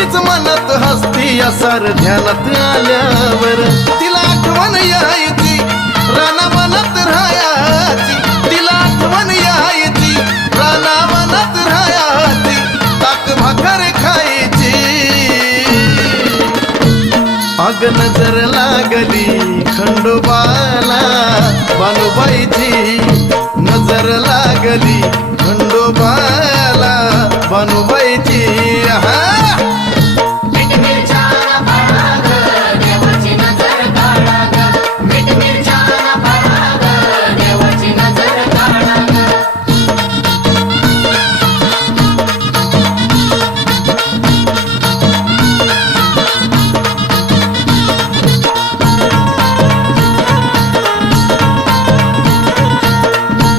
तीच मनात हसती असार ध्यानात आल्यावर तिला आठवण यायची रानावनात राहायची तिला आठवण यायची रानावनात राहायची ताक भाकर खायची अग नजर लागली खंडोबाला बानुबाईची नजर लागली खंडोबाला बानुबाई